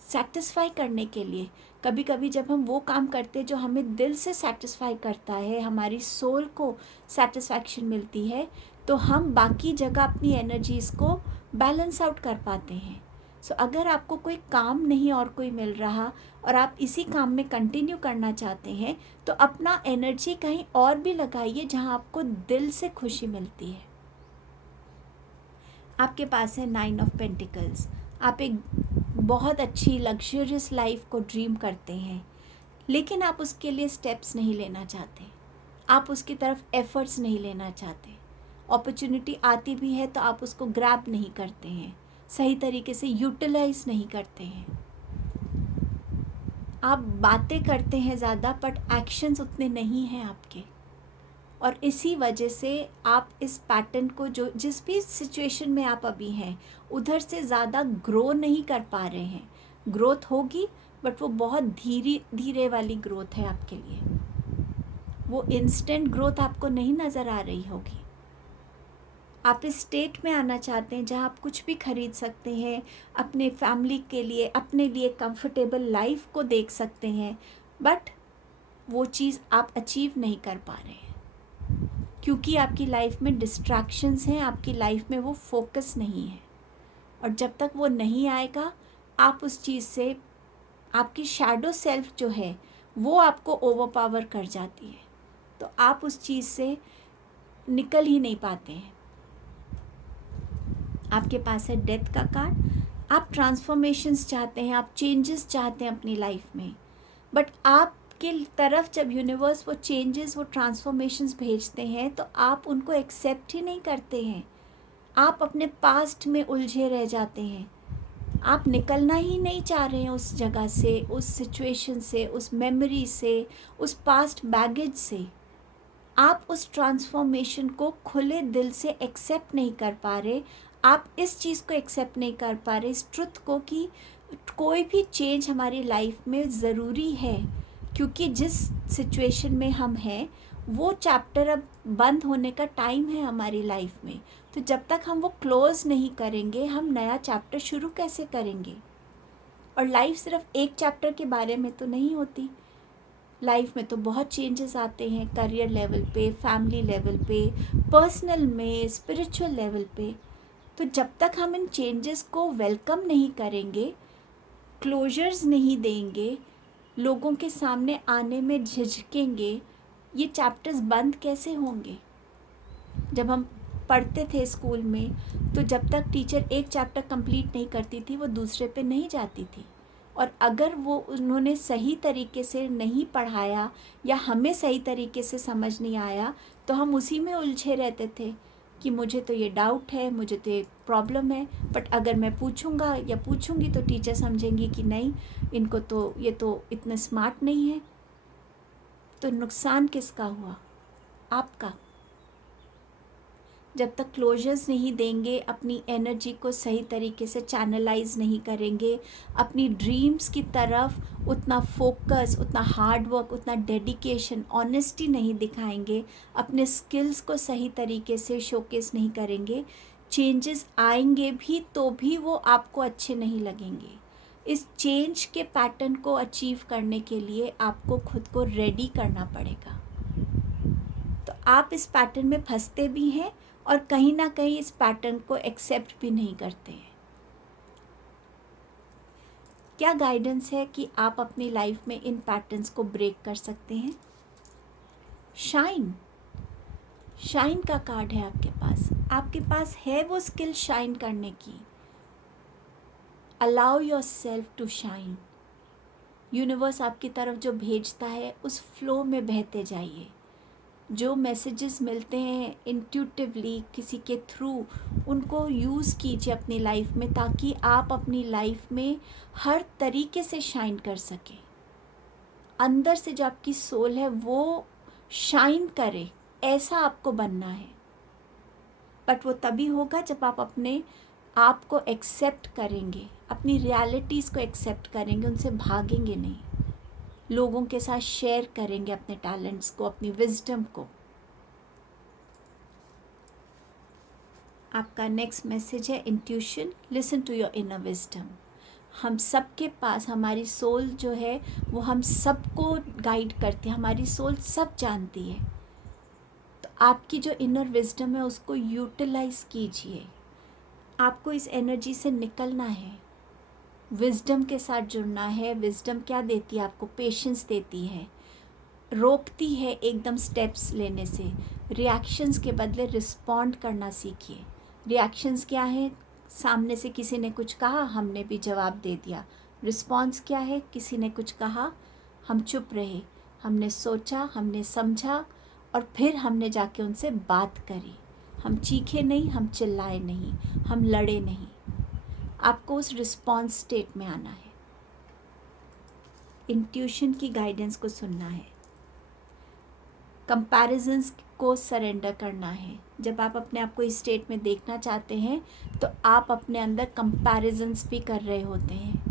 सेटिस्फाई करने के लिए। कभी कभी जब हम वो काम करते हैं जो हमें दिल से सेटिस्फाई करता है, हमारी सोल को सेटिस्फैक्शन मिलती है, तो हम बाकी जगह अपनी एनर्जीज़ को बैलेंस आउट कर पाते हैं। सो अगर आपको कोई काम नहीं और कोई मिल रहा और आप इसी काम में कंटिन्यू करना चाहते हैं तो अपना एनर्जी कहीं और भी लगाइए जहां आपको दिल से खुशी मिलती है। आपके पास है 9 ऑफ पेंटिकल्स। आप एक बहुत अच्छी लग्जरियस लाइफ को ड्रीम करते हैं, लेकिन आप उसके लिए स्टेप्स नहीं लेना चाहते, आप उसकी तरफ एफर्ट्स नहीं लेना चाहते। अपॉर्चुनिटी आती भी है तो आप उसको ग्रैब नहीं करते हैं, सही तरीके से यूटिलाइज नहीं करते हैं। आप बातें करते हैं ज़्यादा बट एक्शंस उतने नहीं हैं आपके, और इसी वजह से आप इस पैटर्न को जो जिस भी सिचुएशन में आप अभी हैं उधर से ज़्यादा ग्रो नहीं कर पा रहे हैं। ग्रोथ होगी बट वो बहुत धीरे धीरे वाली ग्रोथ है आपके लिए, वो इंस्टेंट ग्रोथ आपको नहीं नज़र आ रही होगी। आप इस स्टेट में आना चाहते हैं जहां आप कुछ भी खरीद सकते हैं, अपने फैमिली के लिए, अपने लिए कंफर्टेबल लाइफ को देख सकते हैं, बट वो चीज़ आप अचीव नहीं कर पा रहे हैं क्योंकि आपकी लाइफ में डिस्ट्रैक्शंस हैं, आपकी लाइफ में वो फोकस नहीं है। और जब तक वो नहीं आएगा आप उस चीज़ से, आपकी शैडो सेल्फ जो है वो आपको ओवरपावर कर जाती है, तो आप उस चीज़ से निकल ही नहीं पाते हैं। आपके पास है डेथ का कार्ड। आप ट्रांसफॉर्मेशंस चाहते हैं, आप चेंजेस चाहते हैं अपनी लाइफ में, बट आपके तरफ जब यूनिवर्स वो चेंजेस, वो ट्रांसफॉर्मेशंस भेजते हैं तो आप उनको एक्सेप्ट ही नहीं करते हैं। आप अपने पास्ट में उलझे रह जाते हैं, आप निकलना ही नहीं चाह रहे हैं उस जगह से, उस सिचुएशन से, उस मेमोरी से, उस पास्ट बैगेज से। आप उस ट्रांसफॉर्मेशन को खुले दिल से एक्सेप्ट नहीं कर पा रहे। आप इस चीज़ को एक्सेप्ट नहीं कर पा रहे, इस ट्रुथ को, कि कोई भी चेंज हमारी लाइफ में ज़रूरी है, क्योंकि जिस सिचुएशन में हम हैं वो चैप्टर अब बंद होने का टाइम है हमारी लाइफ में। तो जब तक हम वो क्लोज़ नहीं करेंगे हम नया चैप्टर शुरू कैसे करेंगे। और लाइफ सिर्फ एक चैप्टर के बारे में तो नहीं होती, लाइफ में तो बहुत चेंजेस आते हैं, करियर लेवल पे, फैमिली लेवल पे, पर्सनल में, स्पिरिचुअल लेवल पे। तो जब तक हम इन चेंजेस को वेलकम नहीं करेंगे, क्लोजर्स नहीं देंगे, लोगों के सामने आने में झिझकेंगे, ये चैप्टर्स बंद कैसे होंगे। जब हम पढ़ते थे स्कूल में तो जब तक टीचर एक चैप्टर कंप्लीट नहीं करती थी वो दूसरे पे नहीं जाती थी, और अगर वो उन्होंने सही तरीके से नहीं पढ़ाया या हमें सही तरीके से समझ नहीं आया तो हम उसी में उलझे रहते थे कि मुझे तो ये डाउट है, मुझे तो ये प्रॉब्लम है, बट अगर मैं पूछूंगा या पूछूंगी तो टीचर समझेंगी कि नहीं, इनको तो ये तो इतने स्मार्ट नहीं है। तो नुकसान किसका हुआ? आपका। जब तक क्लोजर्स नहीं देंगे, अपनी एनर्जी को सही तरीके से चैनलाइज नहीं करेंगे, अपनी ड्रीम्स की तरफ उतना फोकस, उतना हार्ड वर्क, उतना डेडिकेशन, ऑनेस्टी नहीं दिखाएंगे, अपने स्किल्स को सही तरीके से शोकेस नहीं करेंगे, चेंजेस आएंगे भी तो भी वो आपको अच्छे नहीं लगेंगे। इस चेंज के पैटर्न को अचीव करने के लिए आपको खुद को रेडी करना पड़ेगा। तो आप इस पैटर्न में फंसते भी हैं और कहीं ना कहीं इस पैटर्न को एक्सेप्ट भी नहीं करते हैं। क्या गाइडेंस है कि आप अपनी लाइफ में इन पैटर्न्स को ब्रेक कर सकते हैं? शाइन, शाइन का कार्ड है आपके पास है वो स्किल शाइन करने की। Allow yourself to shine. Universe आपकी तरफ जो भेजता है उस फ्लो में बहते जाइए। जो मैसेजेस मिलते हैं इंट्यूटिवली किसी के थ्रू, उनको यूज़ कीजिए अपनी लाइफ में, ताकि आप अपनी लाइफ में हर तरीके से शाइन कर सकें। अंदर से जो आपकी सोल है वो शाइन करे, ऐसा आपको बनना है। बट वो तभी होगा जब आप अपने आप को एक्सेप्ट करेंगे, अपनी रियलिटीज़ को एक्सेप्ट करेंगे, उनसे भागेंगे नहीं, लोगों के साथ शेयर करेंगे अपने टैलेंट्स को, अपनी विजडम को। आपका नेक्स्ट मैसेज है intuition, listen to your inner wisdom. हम सबके पास हमारी सोल जो है वो हम सबको गाइड करती है, हमारी सोल सब जानती है। तो आपकी जो इनर विजडम है उसको यूटिलाइज कीजिए। आपको इस एनर्जी से निकलना है, विजडम के साथ जुड़ना है। विजडम क्या देती है आपको? पेशेंस देती है, रोकती है एकदम स्टेप्स लेने से। रिएक्शंस के बदले रिस्पॉन्ड करना सीखिए। रिएक्शंस क्या है? सामने से किसी ने कुछ कहा, हमने भी जवाब दे दिया। रिस्पॉन्स क्या है? किसी ने कुछ कहा, हम चुप रहे, हमने सोचा, हमने समझा और फिर हमने जाके उनसे बात करी। हम चीखे नहीं, हम चिल्लाए नहीं, हम लड़े नहीं। आपको उस रिस्पॉन्स स्टेट में आना है। इंट्यूशन की गाइडेंस को सुनना है। कंपैरिजंस को सरेंडर करना है। जब आप अपने आप को इस स्टेट में देखना चाहते हैं तो आप अपने अंदर कंपैरिजंस भी कर रहे होते हैं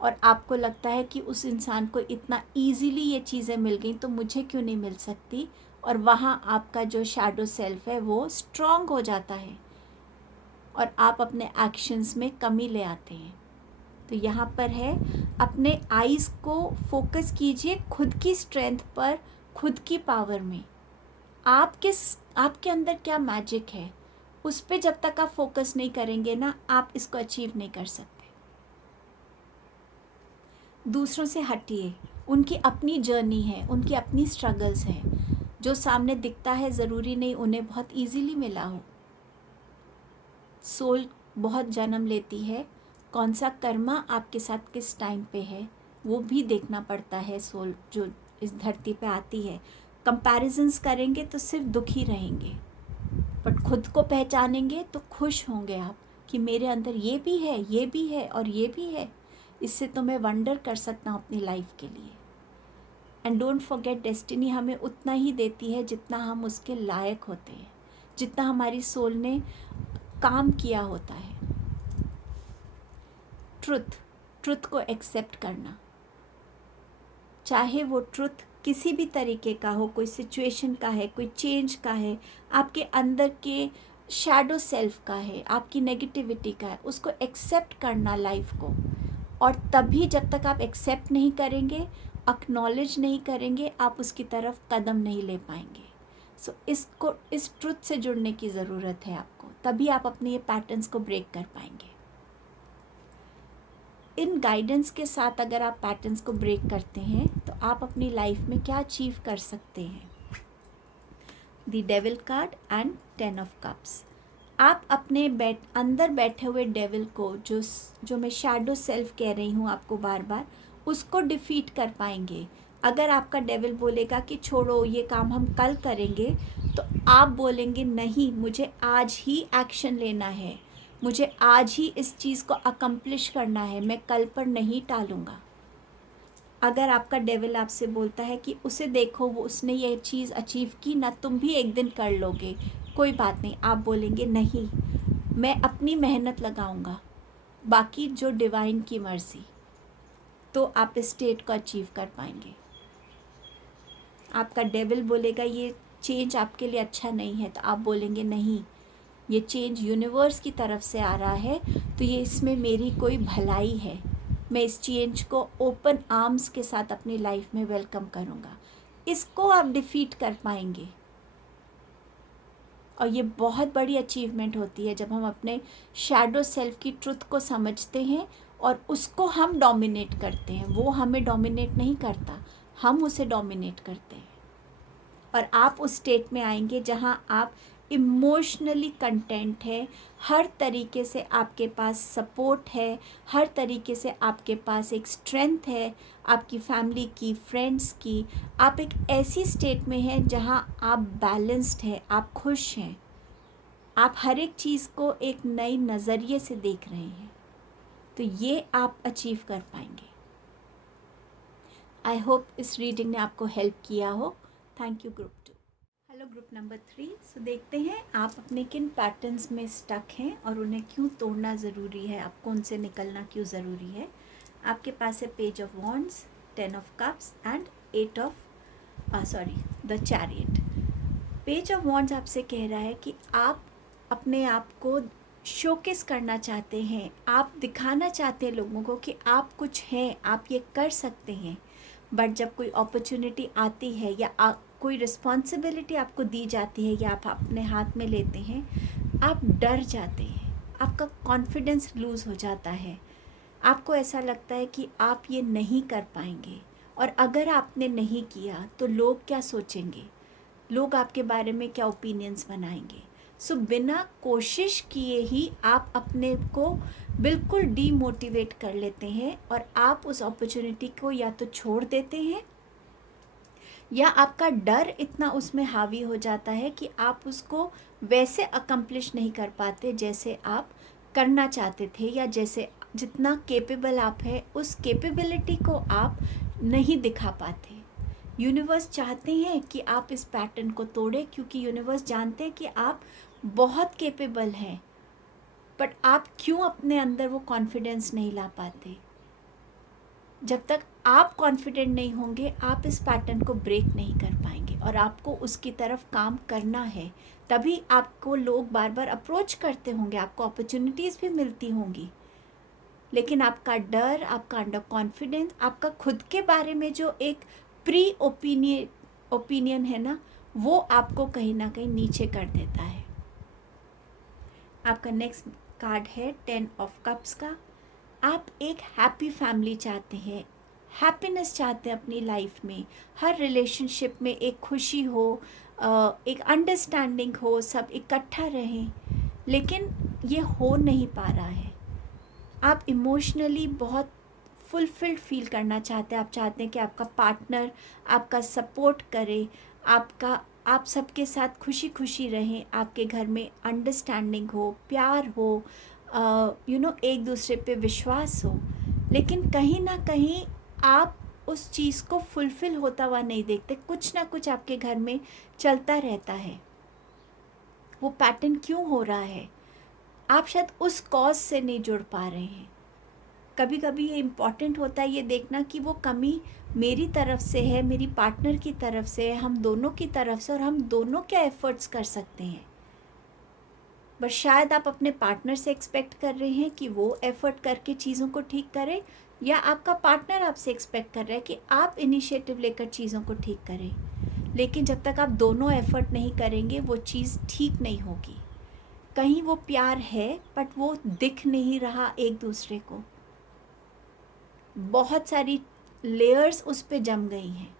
और आपको लगता है कि उस इंसान को इतना इजीली ये चीज़ें मिल गई तो मुझे क्यों नहीं मिल सकती, और वहाँ आपका जो शैडो सेल्फ है वो स्ट्रॉन्ग हो जाता है और आप अपने एक्शंस में कमी ले आते हैं। तो यहाँ पर है, अपने आइज़ को फोकस कीजिए खुद की स्ट्रेंथ पर, खुद की पावर में। आपके अंदर क्या मैजिक है उस पे जब तक आप फोकस नहीं करेंगे ना, आप इसको अचीव नहीं कर सकते। दूसरों से हटिए, उनकी अपनी जर्नी है, उनकी अपनी स्ट्रगल्स हैं। जो सामने दिखता है ज़रूरी नहीं उन्हें बहुत इजीली मिला हो। सोल बहुत जन्म लेती है, कौन सा कर्मा आपके साथ किस टाइम पे है वो भी देखना पड़ता है। सोल जो इस धरती पे आती है, कंपैरिजंस करेंगे तो सिर्फ दुखी रहेंगे, बट खुद को पहचानेंगे तो खुश होंगे आप कि मेरे अंदर ये भी है, ये भी है और ये भी है। इससे तो मैं वंडर कर सकता हूँ अपनी लाइफ के लिए। एंड डोंट फॉरगेट, डेस्टिनी हमें उतना ही देती है जितना हम उसके लायक होते हैं, जितना हमारी सोल ने काम किया होता है। ट्रुथ को एक्सेप्ट करना, चाहे वो ट्रुथ किसी भी तरीके का हो, कोई सिचुएशन का है, कोई चेंज का है, आपके अंदर के शैडो सेल्फ का है, आपकी नेगेटिविटी का है, उसको एक्सेप्ट करना लाइफ को। और तभी जब तक आप एक्सेप्ट नहीं करेंगे, एक्नॉलेज नहीं करेंगे, आप उसकी तरफ कदम नहीं ले पाएंगे। सो इस ट्रुथ से जुड़ने की ज़रूरत है आपको, तभी आप अपने ये पैटर्न्स को ब्रेक कर पाएंगे। इन गाइडेंस के साथ अगर आप पैटर्न्स को ब्रेक करते हैं तो आप अपनी लाइफ में क्या अचीव कर सकते हैं? The devil card and 10 of cups. आप अपने अंदर बैठे हुए डेविल को, जो मैं शैडो सेल्फ कह रही हूँ आपको बार बार, उसको डिफीट कर पाएंगे। अगर आपका डेविल बोलेगा कि छोड़ो ये काम हम कल करेंगे, तो आप बोलेंगे नहीं, मुझे आज ही एक्शन लेना है, मुझे आज ही इस चीज़ को अकम्प्लिश करना है, मैं कल पर नहीं टालूँगा। अगर आपका डेविल आपसे बोलता है कि उसे देखो वो उसने ये चीज़ अचीव की ना, तुम भी एक दिन कर लोगे, कोई बात नहीं, आप बोलेंगे नहीं, मैं अपनी मेहनत लगाऊंगा, बाकी जो डिवाइन की मर्ज़ी, तो आप इस स्टेट को अचीव कर पाएंगे। आपका डेविल बोलेगा ये चेंज आपके लिए अच्छा नहीं है, तो आप बोलेंगे नहीं, ये चेंज यूनिवर्स की तरफ से आ रहा है, तो ये इसमें मेरी कोई भलाई है, मैं इस चेंज को ओपन आर्म्स के साथ अपनी लाइफ में वेलकम करूँगा। इसको आप डिफीट कर पाएंगे। और ये बहुत बड़ी अचीवमेंट होती है जब हम अपने शैडो सेल्फ की ट्रुथ को समझते हैं और उसको हम डोमिनेट करते हैं। वो हमें डोमिनेट नहीं करता, हम उसे डोमिनेट करते हैं। और आप उस स्टेट में आएंगे जहाँ आप इमोशनली कंटेंट है, हर तरीके से आपके पास सपोर्ट है, हर तरीके से आपके पास एक स्ट्रेंथ है, आपकी फैमिली की, फ्रेंड्स की। आप एक ऐसी स्टेट में हैं जहाँ आप बैलेंस्ड है, आप खुश हैं, आप हर एक चीज़ को एक नए नज़रिए से देख रहे हैं, तो ये आप अचीव कर पाएंगे। आई होप इस रीडिंग ने आपको हेल्प किया हो। Thank you group 2। Hello group number 3। सो देखते हैं आप अपने किन पैटर्न्स में स्टक हैं और उन्हें क्यों तोड़ना ज़रूरी है, आपको उनसे निकलना क्यों ज़रूरी है। आपके पास है page of wands, 10 of cups and 8 of the chariot. Page of wands आपसे कह रहा है कि आप अपने आप को शोकेस करना चाहते हैं, आप दिखाना चाहते हैं लोगों को कि आप कुछ हैं, आप ये कर सकते हैं। बट जब कोई अपॉर्चुनिटी आती है या कोई रिस्पॉन्सिबिलिटी आपको दी जाती है या आप अपने हाथ में लेते हैं, आप डर जाते हैं, आपका कॉन्फिडेंस लूज़ हो जाता है, आपको ऐसा लगता है कि आप ये नहीं कर पाएंगे, और अगर आपने नहीं किया तो लोग क्या सोचेंगे, लोग आपके बारे में क्या ओपिनियंस बनाएंगे। सो बिना कोशिश किए ही आप अपने को बिल्कुल डीमोटिवेट कर लेते हैं और आप उस अपॉर्चुनिटी को या तो छोड़ देते हैं या आपका डर इतना उसमें हावी हो जाता है कि आप उसको वैसे अकम्प्लिश नहीं कर पाते जैसे आप करना चाहते थे, या जैसे जितना केपेबल आप है उस केपेबिलिटी को आप नहीं दिखा पाते। यूनिवर्स चाहते हैं कि आप इस पैटर्न को तोड़ें, क्योंकि यूनिवर्स जानते हैं कि आप बहुत केपेबल हैं, बट आप क्यों अपने अंदर वो कॉन्फिडेंस नहीं ला पाते। जब तक आप कॉन्फिडेंट नहीं होंगे आप इस पैटर्न को ब्रेक नहीं कर पाएंगे, और आपको उसकी तरफ काम करना है। तभी आपको लोग बार बार अप्रोच करते होंगे, आपको अपॉर्चुनिटीज़ भी मिलती होंगी, लेकिन आपका डर, आपका अंडर कॉन्फिडेंस, आपका खुद के बारे में जो एक प्री ओपिनियन है ना, वो आपको कहीं ना कहीं नीचे कर देता है। आपका नेक्स्ट कार्ड है 10 ऑफ कप्स का। आप एक हैप्पी फैमिली चाहते हैं, हैप्पीनेस चाहते हैं अपनी लाइफ में, हर रिलेशनशिप में एक खुशी हो, एक अंडरस्टैंडिंग हो, सब इकट्ठा रहें, लेकिन ये हो नहीं पा रहा है। आप इमोशनली बहुत फुलफिल्ड फील करना चाहते हैं, आप चाहते हैं कि आपका पार्टनर आपका सपोर्ट करे, आप सबके साथ खुशी खुशी रहें, आपके घर में अंडरस्टैंडिंग हो, प्यार हो, एक दूसरे पे विश्वास हो, लेकिन कहीं ना कहीं आप उस चीज़ को फुलफ़िल होता हुआ नहीं देखते। कुछ ना कुछ आपके घर में चलता रहता है। वो पैटर्न क्यों हो रहा है? आप शायद उस कॉज से नहीं जुड़ पा रहे हैं। कभी कभी ये इम्पॉर्टेंट होता है ये देखना कि वो कमी मेरी तरफ से है, मेरी पार्टनर की तरफ से है, हम दोनों की तरफ से, और हम दोनों क्या एफ़र्ट्स कर सकते हैं। बट शायद आप अपने पार्टनर से एक्सपेक्ट कर रहे हैं कि वो एफ़र्ट करके चीज़ों को ठीक करे, या आपका पार्टनर आपसे एक्सपेक्ट कर रहा है कि आप इनिशिएटिव लेकर चीज़ों को ठीक करें। लेकिन जब तक आप दोनों एफ़र्ट नहीं करेंगे वो चीज़ ठीक नहीं होगी। कहीं वो प्यार है बट वो दिख नहीं रहा एक दूसरे को, बहुत सारी लेयर्स उस पे जम गई हैं,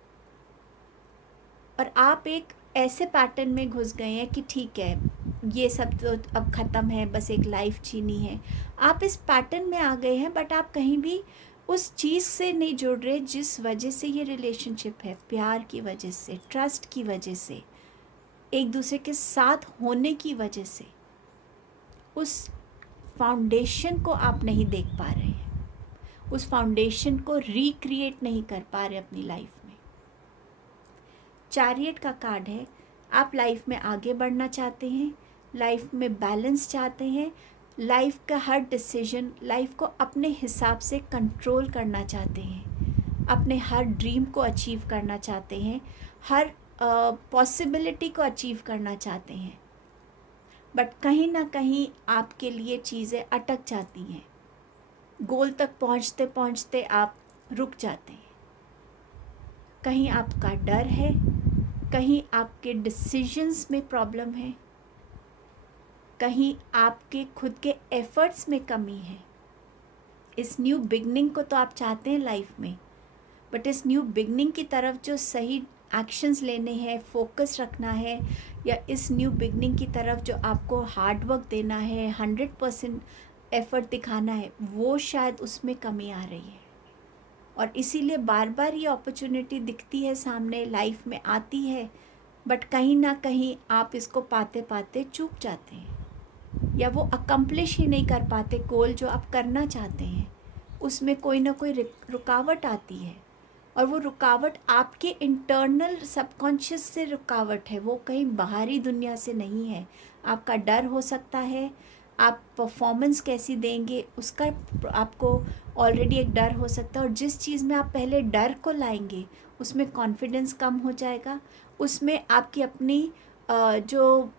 और आप एक ऐसे पैटर्न में घुस गए हैं कि ठीक है ये सब तो अब ख़त्म है, बस एक लाइफ जीनी है। आप इस पैटर्न में आ गए हैं, बट आप कहीं भी उस चीज़ से नहीं जुड़ रहे जिस वजह से ये रिलेशनशिप है, प्यार की वजह से, ट्रस्ट की वजह से, एक दूसरे के साथ होने की वजह से। उस फाउंडेशन को आप नहीं देख पा रहे हैं, उस फाउंडेशन को रिक्रिएट नहीं कर पा रहे अपनी लाइफ में। चैरियट का कार्ड है, आप लाइफ में आगे बढ़ना चाहते हैं, लाइफ में बैलेंस चाहते हैं, लाइफ का हर डिसीजन, लाइफ को अपने हिसाब से कंट्रोल करना चाहते हैं, अपने हर ड्रीम को अचीव करना चाहते हैं, हर पॉसिबिलिटी को अचीव करना चाहते हैं, बट कहीं ना कहीं आपके लिए चीज़ें अटक जाती हैं, गोल तक पहुंचते पहुंचते आप रुक जाते हैं। कहीं आपका डर है, कहीं आपके डिसीजंस में प्रॉब्लम है, कहीं आपके खुद के एफर्ट्स में कमी है। इस न्यू बिगनिंग को तो आप चाहते हैं लाइफ में, बट इस न्यू बिगनिंग की तरफ जो सही एक्शंस लेने हैं, फोकस रखना है, या इस न्यू बिगनिंग की तरफ जो आपको हार्ड वर्क देना है, 100% एफर्ट दिखाना है, वो शायद उसमें कमी आ रही है। और इसीलिए बार बार ये अपॉर्चुनिटी दिखती है सामने, लाइफ में आती है, बट कहीं ना कहीं आप इसको पाते पाते चूक जाते हैं, या वो अकम्प्लिश ही नहीं कर पाते। गोल जो आप करना चाहते हैं उसमें कोई ना कोई रुकावट आती है, और वो रुकावट आपके इंटरनल सबकॉन्शियस से रुकावट है, वो कहीं बाहरी दुनिया से नहीं है। आपका डर हो सकता है, आप परफॉर्मेंस कैसी देंगे उसका आपको ऑलरेडी एक डर हो सकता है, और जिस चीज़ में आप पहले डर को लाएंगे उसमें कॉन्फिडेंस कम हो जाएगा, उसमें आपकी अपनी जो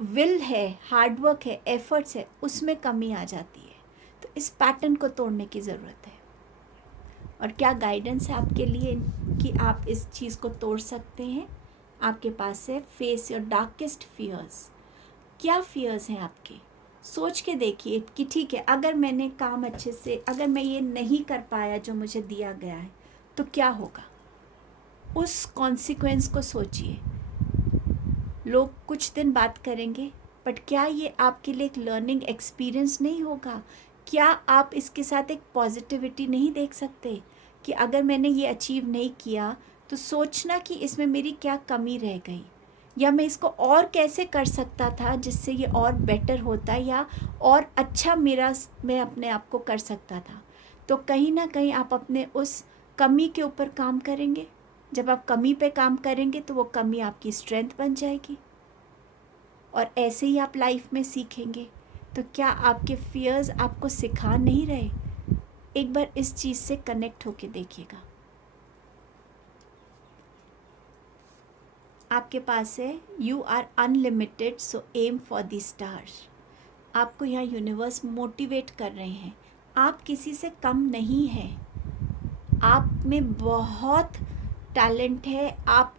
विल है, हार्डवर्क है, एफर्ट्स है, उसमें कमी आ जाती है। तो इस पैटर्न को तोड़ने की ज़रूरत है। और क्या गाइडेंस है आपके लिए कि आप इस चीज़ को तोड़ सकते हैं? आपके पास है फेस योर डार्केस्ट फियर्स। क्या फियर्स हैं आपके? सोच के देखिए कि ठीक है, अगर मैंने काम अच्छे से, अगर मैं ये नहीं कर पाया जो मुझे दिया गया है, तो क्या होगा? उस कॉन्सिक्वेंस को सोचिए। लोग कुछ दिन बात करेंगे, बट क्या ये आपके लिए एक लर्निंग एक्सपीरियंस नहीं होगा? क्या आप इसके साथ एक पॉजिटिविटी नहीं देख सकते कि अगर मैंने ये अचीव नहीं किया तो सोचना कि इसमें मेरी क्या कमी रह गई, या मैं इसको और कैसे कर सकता था जिससे ये और बेटर होता, या और अच्छा मैं अपने आप को कर सकता था। तो कहीं ना कहीं आप अपने उस कमी के ऊपर काम करेंगे। जब आप कमी पे काम करेंगे तो वो कमी आपकी स्ट्रेंथ बन जाएगी, और ऐसे ही आप लाइफ में सीखेंगे। तो क्या आपके फियर्स आपको सिखा नहीं रहे? एक बार इस चीज़ से कनेक्ट होके देखिएगा। आपके पास है you are unlimited, so aim for the stars. आपको यहाँ यूनिवर्स मोटिवेट कर रहे हैं। आप किसी से कम नहीं हैं, आप में बहुत टैलेंट है, आप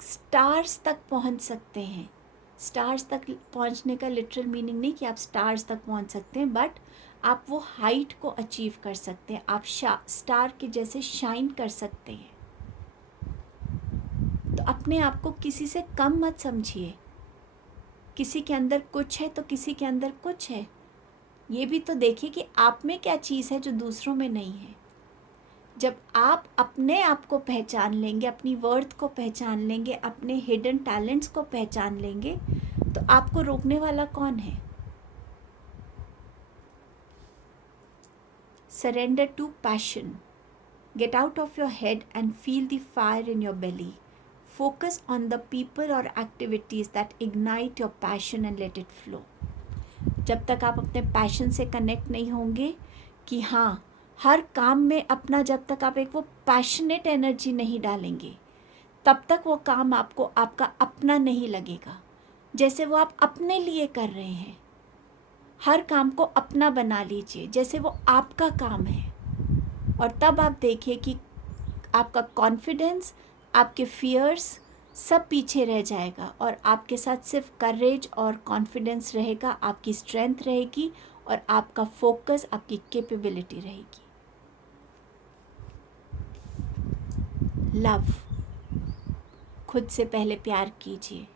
स्टार्स तक पहुँच सकते हैं। स्टार्स तक पहुँचने का लिटरल मीनिंग नहीं कि आप स्टार्स तक पहुँच सकते हैं, बट आप वो हाइट को अचीव कर सकते हैं। आप स्टार के जैसे शाइन कर सकते हैं। तो अपने आप को किसी से कम मत समझिए। किसी के अंदर कुछ है तो किसी के अंदर कुछ है। ये भी तो देखिए कि आप में क्या चीज़ है जो दूसरों में नहीं है। जब आप अपने आप को पहचान लेंगे, अपनी वर्थ को पहचान लेंगे, अपने हिडन टैलेंट्स को पहचान लेंगे, तो आपको रोकने वाला कौन है? Surrender to passion. Get out of your head and feel the fire in your belly. Focus on the people or activities that ignite your passion and let it flow. जब तक आप अपने पैशन से कनेक्ट नहीं होंगे कि हाँ, हर काम में अपना, जब तक आप एक वो पैशनेट एनर्जी नहीं डालेंगे, तब तक वो काम आपको आपका अपना नहीं लगेगा। जैसे वो आप अपने लिए कर रहे हैं, हर काम को अपना बना लीजिए जैसे वो आपका काम है, और तब आप देखिए कि आपका कॉन्फिडेंस, आपके फियर्स सब पीछे रह जाएगा, और आपके साथ सिर्फ करेज और कॉन्फिडेंस रहेगा, आपकी स्ट्रेंथ रहेगी, और आपका फोकस, आपकी कैपेबिलिटी रहेगी। लव, खुद से पहले प्यार कीजिए,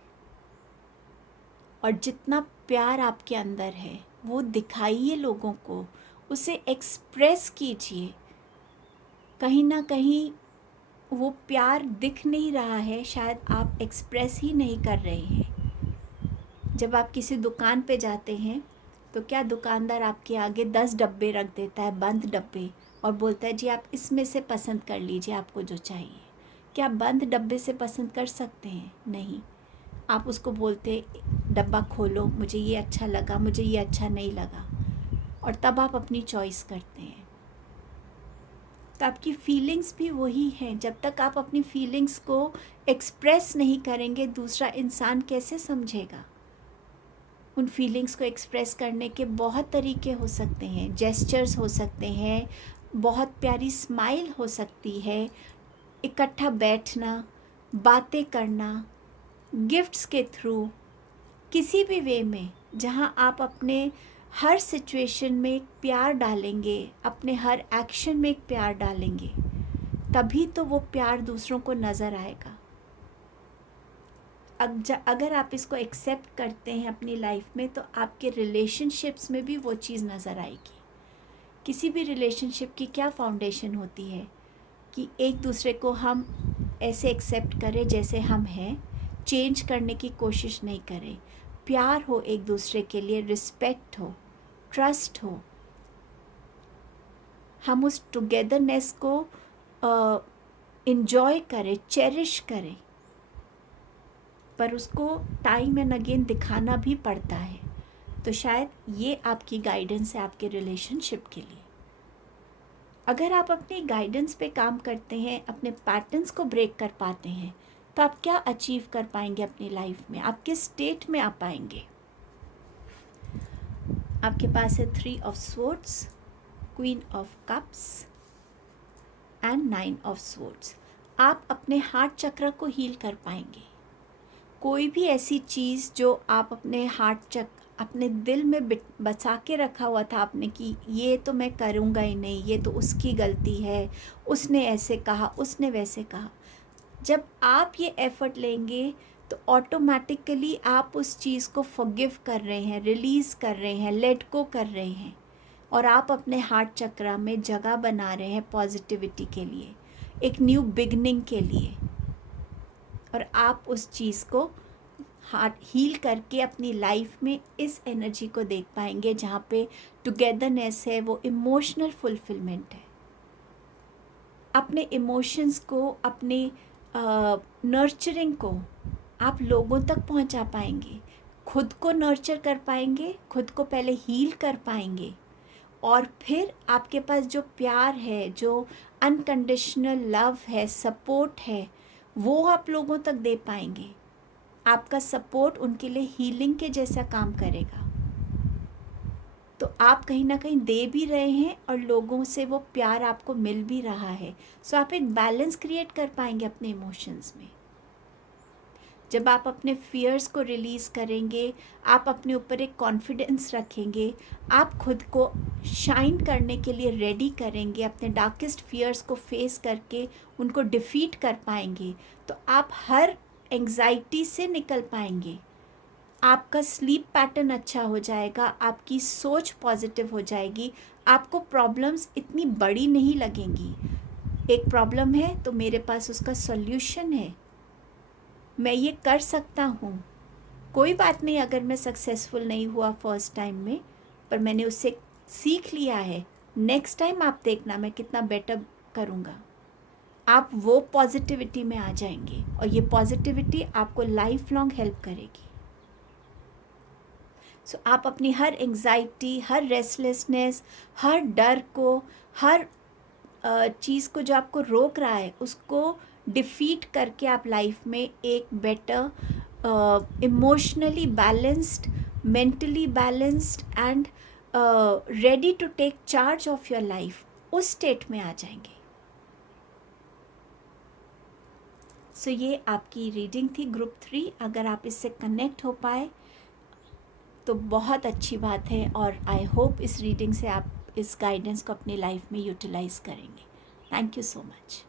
और जितना प्यार आपके अंदर है वो दिखाइए लोगों को, उसे एक्सप्रेस कीजिए। कहीं ना कहीं वो प्यार दिख नहीं रहा है, शायद आप एक्सप्रेस ही नहीं कर रहे हैं। जब आप किसी दुकान पे जाते हैं तो क्या दुकानदार आपके आगे 10 डब्बे रख देता है, बंद डब्बे, और बोलता है जी आप इसमें से पसंद कर लीजिए आपको जो चाहिए। क्या बंद डब्बे से पसंद कर सकते हैं? नहीं। आप उसको बोलते डब्बा खोलो, मुझे ये अच्छा लगा, मुझे ये अच्छा नहीं लगा, और तब आप अपनी चॉइस करते हैं। तो आपकी फीलिंग्स भी वही हैं। जब तक आप अपनी फीलिंग्स को एक्सप्रेस नहीं करेंगे, दूसरा इंसान कैसे समझेगा? उन फीलिंग्स को एक्सप्रेस करने के बहुत तरीके हो सकते हैं, जेस्चर्स हो सकते हैं, बहुत प्यारी स्माइल हो सकती है, इकट्ठा बैठना, बातें करना, गिफ्ट्स के थ्रू, किसी भी वे में जहाँ आप अपने हर सिचुएशन में एक प्यार डालेंगे, अपने हर एक्शन में एक प्यार डालेंगे, तभी तो वो प्यार दूसरों को नज़र आएगा। अगर आप इसको एक्सेप्ट करते हैं अपनी लाइफ में, तो आपके रिलेशनशिप्स में भी वो चीज़ नज़र आएगी। किसी भी रिलेशनशिप की क्या फाउंडेशन होती है कि एक दूसरे को हम ऐसे एक्सेप्ट करें जैसे हम हैं, चेंज करने की कोशिश नहीं करें, प्यार हो एक दूसरे के लिए, रिस्पेक्ट हो, ट्रस्ट हो, हम उस टुगेदरनेस को इंजॉय करें, चेरिश करें, पर उसको टाइम एंड अगेन दिखाना भी पड़ता है। तो शायद ये आपकी गाइडेंस है आपके रिलेशनशिप के लिए। अगर आप अपनी गाइडेंस पे काम करते हैं, अपने पैटर्न्स को ब्रेक कर पाते हैं, तो आप क्या अचीव कर पाएंगे अपनी लाइफ में, आप किस स्टेट में आ पाएंगे? आपके पास है 3 of swords, queen of cups and 9 of swords. आप अपने हार्ट चक्र को हील कर पाएंगे। कोई भी ऐसी चीज़ जो आप अपने अपने दिल में बचा के रखा हुआ था आपने कि ये तो मैं करूँगा ही नहीं, ये तो उसकी गलती है, उसने ऐसे कहा, उसने वैसे कहा, जब आप ये एफ़र्ट लेंगे तो ऑटोमेटिकली आप उस चीज़ को फॉरगिव कर रहे हैं, रिलीज़ कर रहे हैं, लेट गो कर रहे हैं, और आप अपने हार्ट चक्र में जगह बना रहे हैं पॉजिटिविटी के लिए, एक न्यू बिगनिंग के लिए। और आप उस चीज़ को हार्ट हील करके अपनी लाइफ में इस एनर्जी को देख पाएंगे जहाँ पे टुगेदरनेस है, वो इमोशनल फुलफिलमेंट है। अपने इमोशंस को, अपने नर्चरिंग को आप लोगों तक पहुँचा पाएंगे, खुद को नर्चर कर पाएंगे, खुद को पहले हील कर पाएंगे, और फिर आपके पास जो प्यार है, जो अनकंडीशनल लव है, सपोर्ट है, वो आप लोगों तक दे पाएंगे। आपका सपोर्ट उनके लिए हीलिंग के जैसा काम करेगा। तो आप कहीं ना कहीं दे भी रहे हैं और लोगों से वो प्यार आपको मिल भी रहा है। सो आप एक बैलेंस क्रिएट कर पाएंगे अपने इमोशंस में। जब आप अपने फियर्स को रिलीज़ करेंगे, आप अपने ऊपर एक कॉन्फिडेंस रखेंगे, आप खुद को शाइन करने के लिए रेडी करेंगे, अपने डार्केस्ट फियर्स को फेस करके उनको डिफीट कर पाएंगे, तो आप हर एंग्जाइटी से निकल पाएंगे। आपका स्लीप पैटर्न अच्छा हो जाएगा, आपकी सोच पॉजिटिव हो जाएगी, आपको प्रॉब्लम्स इतनी बड़ी नहीं लगेंगी। एक प्रॉब्लम है तो मेरे पास उसका सॉल्यूशन है, मैं ये कर सकता हूँ। कोई बात नहीं अगर मैं सक्सेसफुल नहीं हुआ फर्स्ट टाइम में, पर मैंने उससे सीख लिया है, नेक्स्ट टाइम आप देखना मैं कितना बेटर करूँगा। आप वो पॉजिटिविटी में आ जाएंगे और ये पॉजिटिविटी आपको लाइफ लॉन्ग हेल्प करेगी। सो आप अपनी हर एंग्जाइटी, हर रेस्टलेसनेस, हर डर को, हर चीज़ को जो आपको रोक रहा है, उसको डिफीट करके आप लाइफ में एक better emotionally balanced, mentally balanced and ready to take charge of your life, उस स्टेट में आ जाएंगे। सो ये आपकी रीडिंग थी ग्रुप 3। अगर आप इससे कनेक्ट हो पाए तो बहुत अच्छी बात है, और आई होप इस रीडिंग से आप इस गाइडेंस को अपनी लाइफ में यूटिलाइज करेंगे। Thank you so much.